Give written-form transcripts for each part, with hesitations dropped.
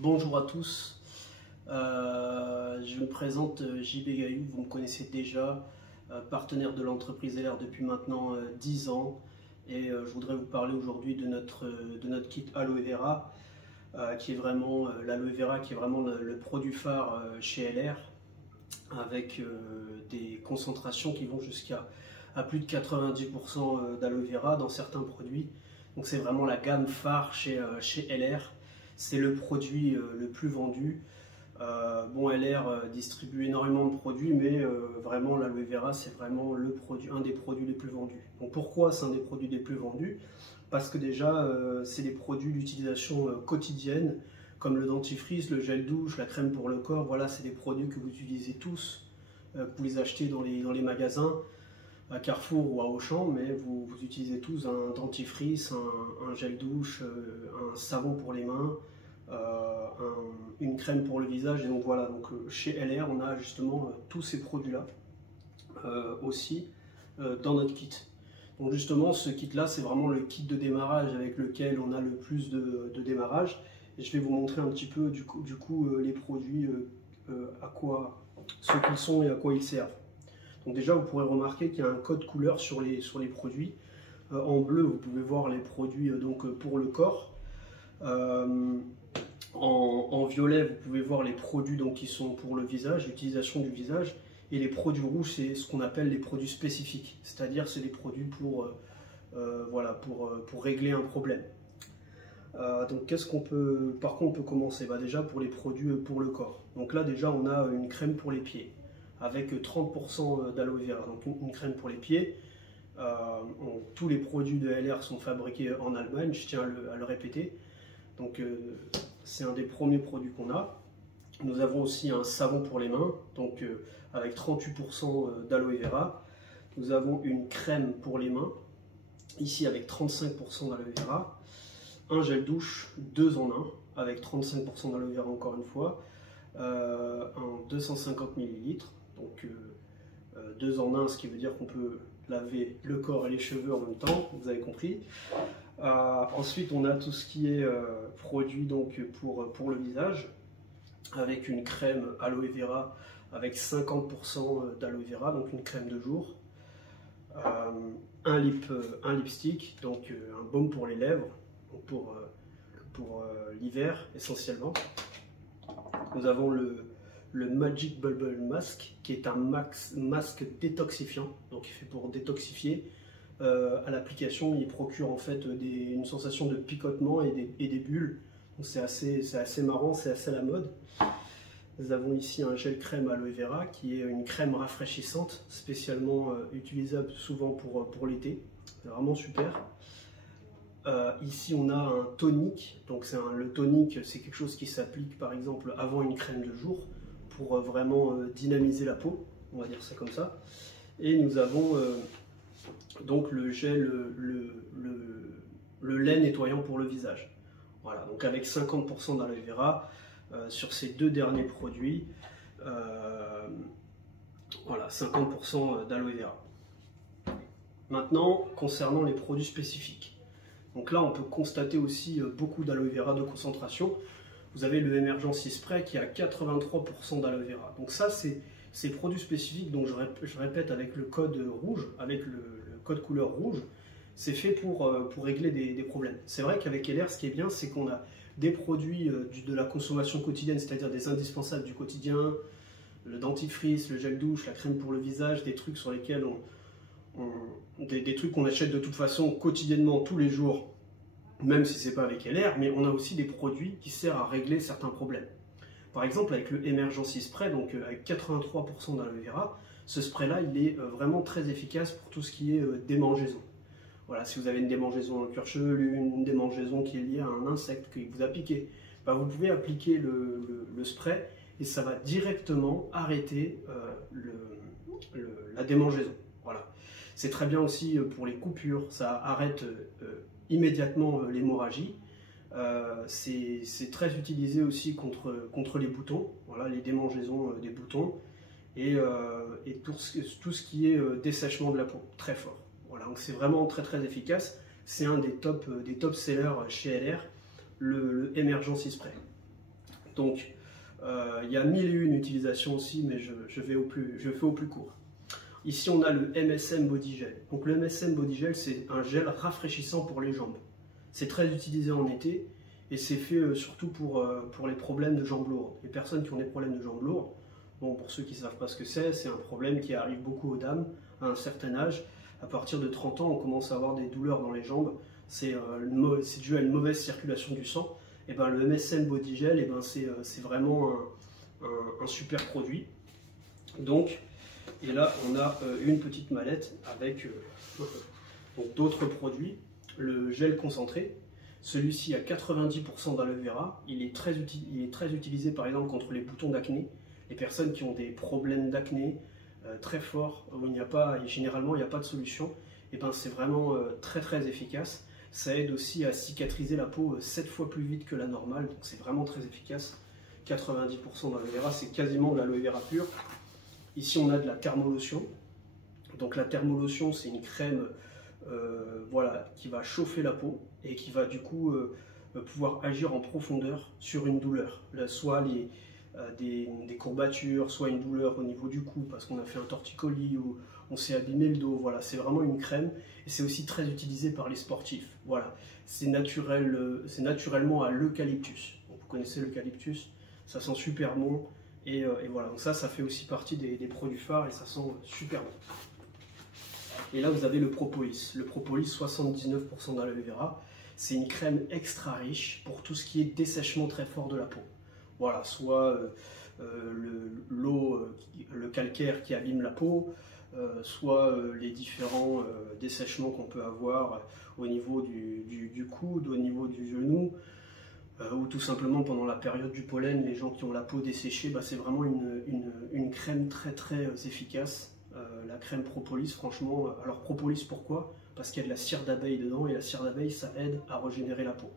Bonjour à tous, je me présente JB Gaillou, vous me connaissez déjà, partenaire de l'entreprise LR depuis maintenant 10 ans et je voudrais vous parler aujourd'hui de notre kit Aloe Vera qui est vraiment l'aloe vera qui est vraiment le produit phare chez LR avec des concentrations qui vont jusqu'à plus de 90% d'aloe vera dans certains produits. Donc c'est vraiment la gamme phare chez LR. C'est le produit le plus vendu. Bon, LR distribue énormément de produits, mais vraiment l'aloe vera, c'est vraiment un des produits les plus vendus. Donc pourquoi c'est un des produits les plus vendus? Parce que déjà, c'est des produits d'utilisation quotidienne, comme le dentifrice, le gel douche, la crème pour le corps. Voilà, c'est des produits que vous utilisez tous, que vous les achetez dans les magasins, à Carrefour ou à Auchan, mais vous utilisez tous un dentifrice, un gel douche, un savon pour les mains, une crème pour le visage. Et donc voilà, donc, chez LR, on a justement tous ces produits-là aussi dans notre kit. Donc justement, ce kit-là, c'est vraiment le kit de démarrage avec lequel on a le plus de démarrage. Et je vais vous montrer un petit peu du coup les produits, ce qu'ils sont et à quoi ils servent. Donc déjà, vous pourrez remarquer qu'il y a un code couleur sur les produits. En bleu, vous pouvez voir les produits pour le corps. En violet, vous pouvez voir les produits qui sont pour le visage, l'utilisation du visage. Et les produits rouges, c'est ce qu'on appelle les produits spécifiques. C'est-à-dire, c'est des produits pour régler un problème. Donc par quoi on peut commencer? Déjà pour les produits pour le corps. Donc là déjà on a une crème pour les pieds avec 30% d'aloe vera, donc une crème pour les pieds. Tous les produits de LR sont fabriqués en Allemagne, je tiens à le répéter. Donc c'est un des premiers produits qu'on a. Nous avons aussi un savon pour les mains, donc avec 38% d'aloe vera. Nous avons une crème pour les mains, ici avec 35% d'aloe vera. Un gel douche 2 en 1 avec 35% d'aloe vera encore une fois, en 250 ml, donc 2 en 1, ce qui veut dire qu'on peut laver le corps et les cheveux en même temps, vous avez compris. Ensuite on a tout ce qui est produit pour le visage, avec une crème aloe vera avec 50% d'aloe vera, donc une crème de jour. Un lipstick, donc un baume pour les lèvres, pour l'hiver essentiellement. Nous avons le Magic Bubble Mask, qui est un masque détoxifiant, donc il fait pour détoxifier. À l'application, il procure en fait une sensation de picotement et des bulles. C'est assez marrant, c'est assez à la mode. Nous avons ici un gel crème aloe vera qui est une crème rafraîchissante, spécialement utilisable souvent pour l'été. C'est vraiment super. Ici on a un tonique, donc le tonique c'est quelque chose qui s'applique par exemple avant une crème de jour pour vraiment dynamiser la peau, on va dire ça comme ça. Et nous avons donc le gel, le lait nettoyant pour le visage. Voilà, donc avec 50% d'aloe vera sur ces deux derniers produits, voilà, 50% d'aloe vera. Maintenant, concernant les produits spécifiques. Donc là, on peut constater aussi beaucoup d'aloe vera de concentration. Vous avez le Emergency Spray qui a 83% d'aloe vera. Donc ça, c'est ces produits spécifiques, donc je répète avec le code rouge, avec le code couleur rouge, c'est fait pour régler des problèmes. C'est vrai qu'avec LR, ce qui est bien, c'est qu'on a des produits de la consommation quotidienne, c'est-à-dire des indispensables du quotidien, le dentifrice, le gel douche, la crème pour le visage, des trucs sur lesquels des trucs qu'on achète de toute façon quotidiennement, tous les jours, même si c'est pas avec LR, mais on a aussi des produits qui servent à régler certains problèmes. Par exemple, avec le Emergency Spray, donc avec 83% d'aloe vera, ce spray-là, il est vraiment très efficace pour tout ce qui est démangeaison. Voilà, si vous avez une démangeaison dans le cuir chevelu, une démangeaison qui est liée à un insecte qui vous a piqué, vous pouvez appliquer le spray et ça va directement arrêter la démangeaison. Voilà. C'est très bien aussi pour les coupures, ça arrête immédiatement l'hémorragie. C'est très utilisé aussi contre les boutons, voilà, les démangeaisons des boutons et tout ce qui est dessèchement de la peau, très fort. Voilà, donc c'est vraiment très efficace. C'est un des top sellers chez LR, le Emergency Spray. Donc il y a 1001 utilisations aussi, mais je fais au plus court. Ici on a le MSM Body Gel. Donc le MSM Body Gel, c'est un gel rafraîchissant pour les jambes. C'est très utilisé en été et c'est fait surtout pour les problèmes de jambes lourdes. Les personnes qui ont des problèmes de jambes lourdes, bon, pour ceux qui ne savent pas ce que c'est un problème qui arrive beaucoup aux dames à un certain âge. À partir de 30 ans, on commence à avoir des douleurs dans les jambes. C'est dû à une mauvaise circulation du sang. Et ben, le MSM Body Gel, et ben, c'est vraiment un super produit. Donc, et là, on a une petite mallette avec d'autres produits. Le gel concentré. Celui-ci a 90% d'aloe vera. Il est très utilisé par exemple contre les boutons d'acné. Les personnes qui ont des problèmes d'acné très forts, où généralement il n'y a pas de solution, et ben c'est vraiment très efficace. Ça aide aussi à cicatriser la peau 7 fois plus vite que la normale, donc c'est vraiment très efficace. 90% d'aloe vera, c'est quasiment de l'aloe vera pure. Ici on a de la thermolotion. Donc la thermolotion, c'est une crème voilà, qui va chauffer la peau et qui va du coup pouvoir agir en profondeur sur une douleur, soit des courbatures, soit une douleur au niveau du cou parce qu'on a fait un torticolis ou on s'est abîmé le dos. Voilà, c'est vraiment une crème et c'est aussi très utilisé par les sportifs. Voilà, c'est naturellement à l'eucalyptus. Vous connaissez l'eucalyptus, ça sent super bon et voilà. Donc ça fait aussi partie des produits phares et ça sent super bon. Et là, vous avez le propolis. Le propolis, 79% d'aloe vera. C'est une crème extra riche pour tout ce qui est dessèchement très fort de la peau. Voilà, soit le calcaire qui abîme la peau, soit les différents dessèchements qu'on peut avoir au niveau du coude, au niveau du genou, ou tout simplement pendant la période du pollen, les gens qui ont la peau desséchée, bah, c'est vraiment une crème très efficace. La crème propolis, franchement, alors propolis pourquoi? Parce qu'il y a de la cire d'abeille dedans et la cire d'abeille ça aide à régénérer la peau.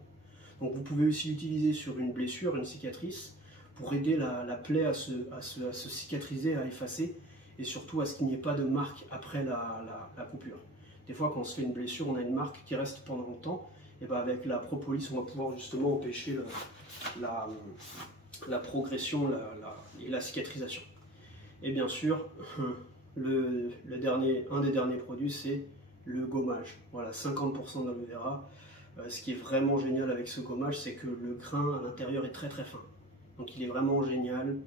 Donc vous pouvez aussi l'utiliser sur une blessure, une cicatrice, pour aider la plaie à se cicatriser, à effacer et surtout à ce qu'il n'y ait pas de marque après la coupure. Des fois quand on se fait une blessure, on a une marque qui reste pendant longtemps, et ben avec la propolis on va pouvoir justement empêcher la progression et la cicatrisation. Et bien sûr, un des derniers produits, c'est le gommage. Voilà, 50% d'aloe vera. Ce qui est vraiment génial avec ce gommage, c'est que le grain à l'intérieur est très fin. Donc il est vraiment génial.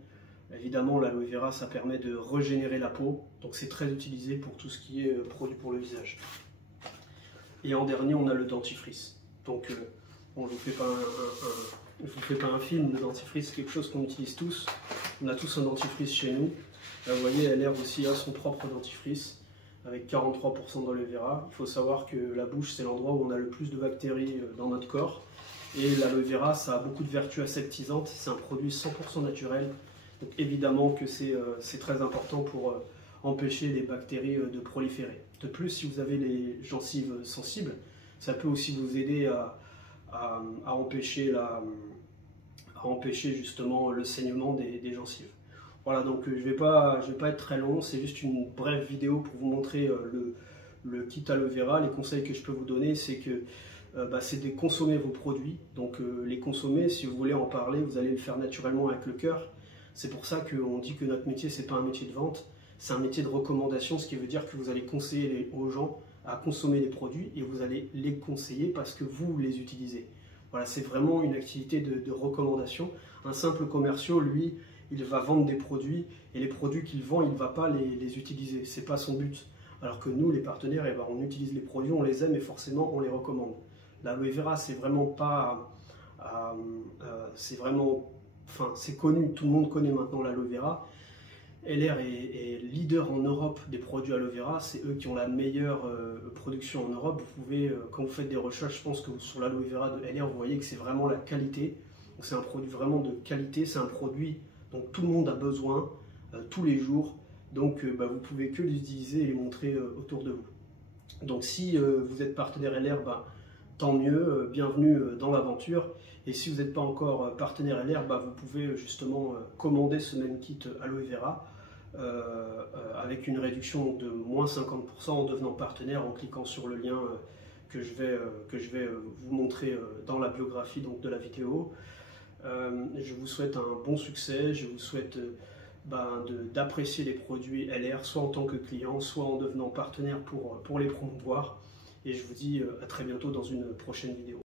Évidemment, l'aloe vera, ça permet de régénérer la peau. Donc c'est très utilisé pour tout ce qui est produit pour le visage. Et en dernier, on a le dentifrice. Donc, bon, je ne vous fais pas un film, le dentifrice, c'est quelque chose qu'on utilise tous. On a tous un dentifrice chez nous. Là, vous voyez, LR aussi a son propre dentifrice avec 43% d'aloe vera. Il faut savoir que la bouche, c'est l'endroit où on a le plus de bactéries dans notre corps. Et l'aloe vera, ça a beaucoup de vertus aseptisantes. C'est un produit 100% naturel. Donc évidemment que c'est très important pour empêcher les bactéries de proliférer. De plus, si vous avez les gencives sensibles, ça peut aussi vous aider à empêcher justement le saignement des gencives. Voilà, donc je vais pas être très long, c'est juste une brève vidéo pour vous montrer le kit aloe vera. Les conseils que je peux vous donner, c'est que c'est de consommer vos produits. Donc les consommer, si vous voulez en parler, vous allez le faire naturellement avec le cœur. C'est pour ça qu'on dit que notre métier, c'est pas un métier de vente, c'est un métier de recommandation, ce qui veut dire que vous allez conseiller aux gens à consommer les produits et vous allez les conseiller parce que vous les utilisez. Voilà, c'est vraiment une activité de recommandation. Un simple commercial, lui, il va vendre des produits et les produits qu'il vend, il ne va pas les utiliser. Ce n'est pas son but. Alors que nous, les partenaires, eh ben, on utilise les produits, on les aime et forcément, on les recommande. L'aloe vera, c'est vraiment pas... c'est vraiment... Enfin, c'est connu, tout le monde connaît maintenant l'aloe vera. LR est leader en Europe des produits aloe vera, c'est eux qui ont la meilleure production en Europe. Vous pouvez, quand vous faites des recherches, je pense que sur l'aloe vera de LR, vous voyez que c'est vraiment la qualité. C'est un produit vraiment de qualité, c'est un produit dont tout le monde a besoin tous les jours. Donc vous pouvez que l'utiliser et les montrer autour de vous. Donc si vous êtes partenaire LR, tant mieux, bienvenue dans l'aventure. Et si vous n'êtes pas encore partenaire LR, vous pouvez justement commander ce même kit aloe vera avec une réduction de moins 50% en devenant partenaire en cliquant sur le lien que je vais vous montrer dans la biographie donc, de la vidéo. Je vous souhaite un bon succès, je vous souhaite d'apprécier les produits LR, soit en tant que client, soit en devenant partenaire pour les promouvoir. Et je vous dis à très bientôt dans une prochaine vidéo.